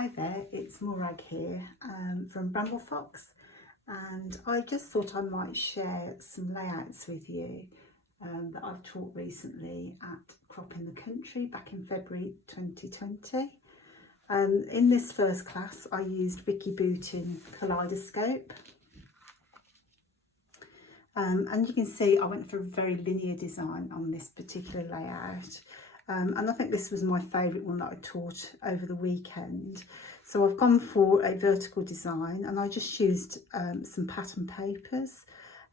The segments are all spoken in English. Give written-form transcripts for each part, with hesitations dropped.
Hi there, it's Morag here from Bramble Fox, and I just thought I might share some layouts with you that I've taught recently at Crop in the Country back in February 2020. In this first class I used Vicki Boutin Kaleidoscope, and you can see I went for a very linear design on this particular layout. And I think this was my favourite one that I taught over the weekend. So I've gone for a vertical design, and I just used some pattern papers.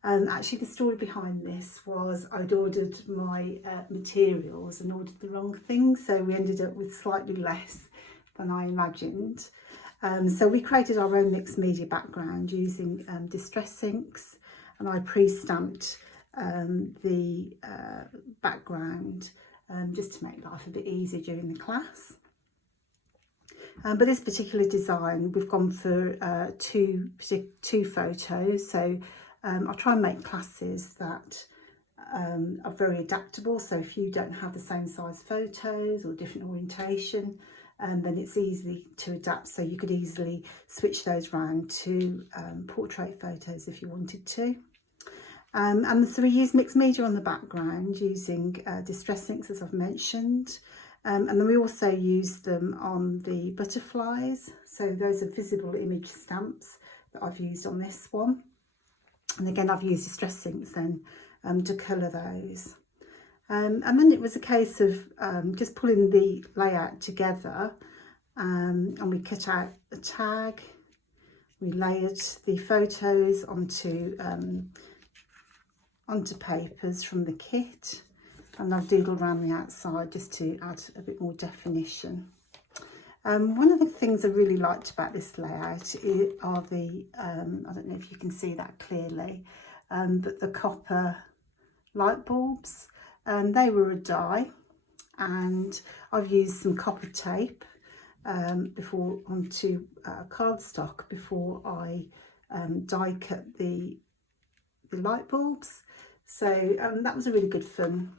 Actually, the story behind this was I'd ordered my materials and ordered the wrong thing, so we ended up with slightly less than I imagined. So we created our own mixed media background using distress inks, and I pre-stamped the background just to make life a bit easier during the class. But this particular design, we've gone for two photos. So I'll try and make classes that are very adaptable. So if you don't have the same size photos or different orientation, then it's easy to adapt. So you could easily switch those around to portrait photos if you wanted to. And so we use mixed media on the background using distress inks, as I've mentioned, and then we also use them on the butterflies. So those are visible image stamps that I've used on this one, and again I've used distress inks then to colour those. And then it was a case of just pulling the layout together, and we cut out a tag, we layered the photos onto papers from the kit, and I've doodled around the outside just to add a bit more definition. One of the things I really liked about this layout are the, I don't know if you can see that clearly, but the copper light bulbs. They were a die, and I've used some copper tape before onto cardstock before I die cut the light bulbs. So that was a really good fun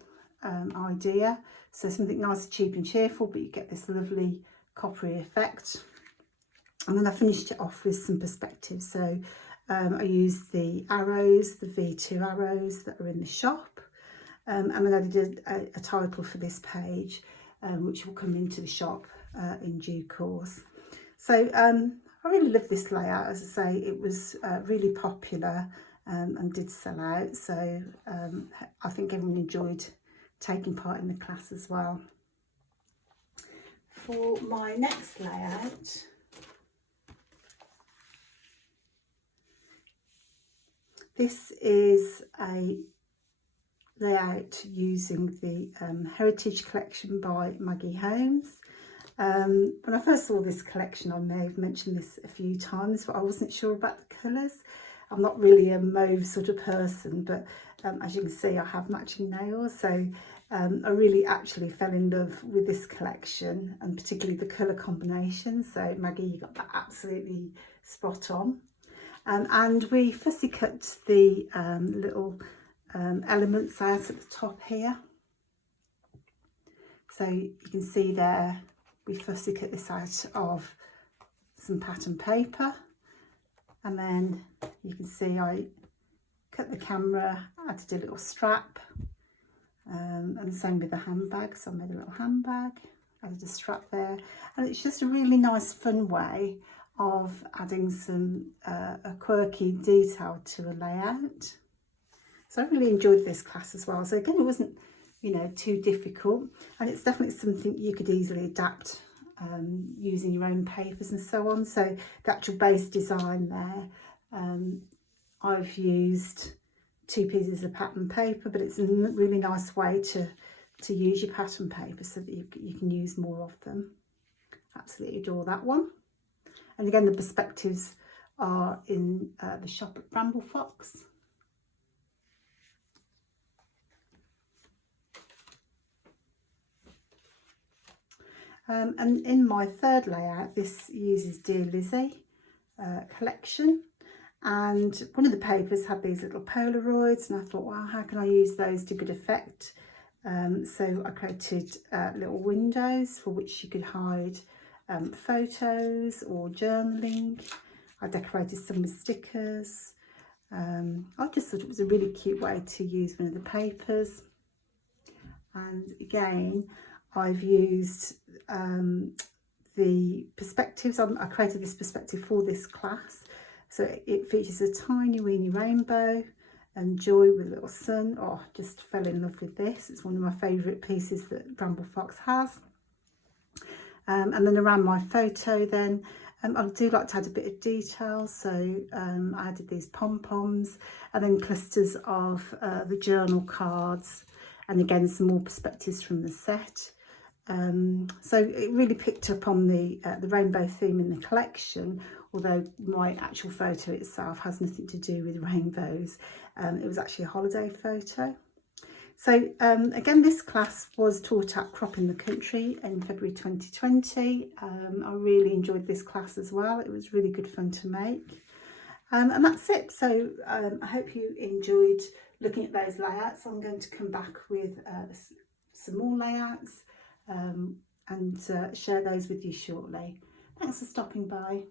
idea. So something nice, cheap and cheerful, but you get this lovely coppery effect. And then I finished it off with some perspective. So I used the arrows, the V2 arrows that are in the shop, and then I did a title for this page, which will come into the shop in due course. So I really love this layout. As I say, it was really popular and did sell out, so I think everyone enjoyed taking part in the class as well. For my next layout, this is a layout using the Heritage Collection by Maggie Holmes. When I first saw this collection, I may have mentioned this a few times, but I wasn't sure about the colours. I'm not really a mauve sort of person, but as you can see, I have matching nails. So I really actually fell in love with this collection, and particularly the colour combination. So Maggie, you got that absolutely spot on. And we fussy cut the little elements out at the top here. So you can see there, we fussy cut this out of some pattern paper. And then you can see I cut the camera, added a little strap, and same with the handbag. So I made a little handbag, added a strap there, and it's just a really nice fun way of adding some a quirky detail to a layout. So I really enjoyed this class as well. So again, it wasn't, you know, too difficult, and it's definitely something you could easily adapt using your own papers and so on. So the actual base design there, I've used 2 pieces of pattern paper, but it's a really nice way to use your pattern paper so that you can use more of them. Absolutely adore that one. And again, the perspectives are in the shop at Bramble Fox. And in my third layout, this uses Dear Lizzie collection, and one of the papers had these little Polaroids, and I thought, wow, how can I use those to good effect? So I created little windows for which you could hide photos or journaling. I decorated some with stickers. I just thought it was a really cute way to use one of the papers. And again, I've used the perspectives. I created this perspective for this class. So it features a tiny weeny rainbow and joy with a little sun. Oh, just fell in love with this. It's one of my favourite pieces that Bramble Fox has. And then around my photo then, I do like to add a bit of detail, so I added these pom-poms and then clusters of the journal cards, and again some more perspectives from the set. So it really picked up on the rainbow theme in the collection, although my actual photo itself has nothing to do with rainbows. It was actually a holiday photo. So again, this class was taught at Crop in the Country in February 2020. I really enjoyed this class as well. It was really good fun to make. And that's it. So I hope you enjoyed looking at those layouts. I'm going to come back with some more layouts and share those with you shortly. Thanks for stopping by.